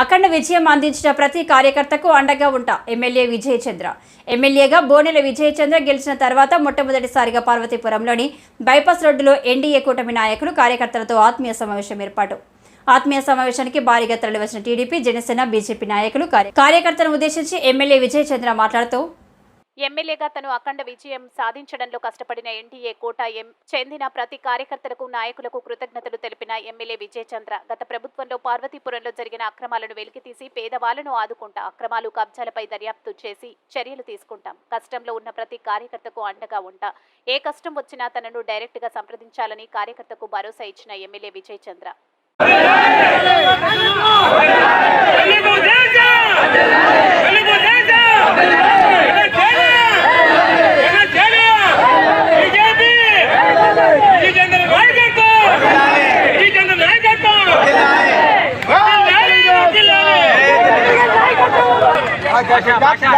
అఖండ విజయం అందించిన ప్రతి కార్యకర్తకు అండగా ఉంటా ఎమ్మెల్యే విజయచంద్ర. ఎమ్మెల్యేగా బోనెల విజయచంద్ర గెలిచిన తర్వాత మొట్టమొదటిసారిగా పార్వతీపురంలోని బైపాస్ రోడ్డులో ఎన్డీఏ కూటమి నాయకులు కార్యకర్తలతో ఆత్మీయ సమావేశం ఏర్పాటు. ఆత్మీయ సమావేశానికి భారీగా తరలివచ్చిన టీడీపీ, జనసేన, బీజేపీ నాయకులు కార్యకర్తలను ఉద్దేశించి ఎమ్మెల్యే విజయచంద్ర మాట్లాడుతూ, ఎమ్మెల్యేగా తను అఖండ విజయం సాధించడంలో కష్టపడిన ఎన్డీఏ కూటమి చెందిన ప్రతి కార్యకర్తలకు, నాయకులకు కృతజ్ఞతలు తెలిపిన ఎమ్మెల్యే విజయచంద్ర గత ప్రభుత్వంలో పార్వతీపురంలో జరిగిన అక్రమాలను వెలికితీసి పేదవాళ్లను ఆదుకుంటా, అక్రమాలు, కబ్జాలపై దర్యాప్తు చేసి చర్యలు తీసుకుంటాం. కష్టంలో ఉన్న ప్రతి కార్యకర్తకు అండగా ఉంటా. ఏ కష్టం వచ్చినా తనను డైరెక్ట్ గా సంప్రదించాలని కార్యకర్తకు భరోసా ఇచ్చిన ఎమ్మెల్యే విజయచంద్ర भाषा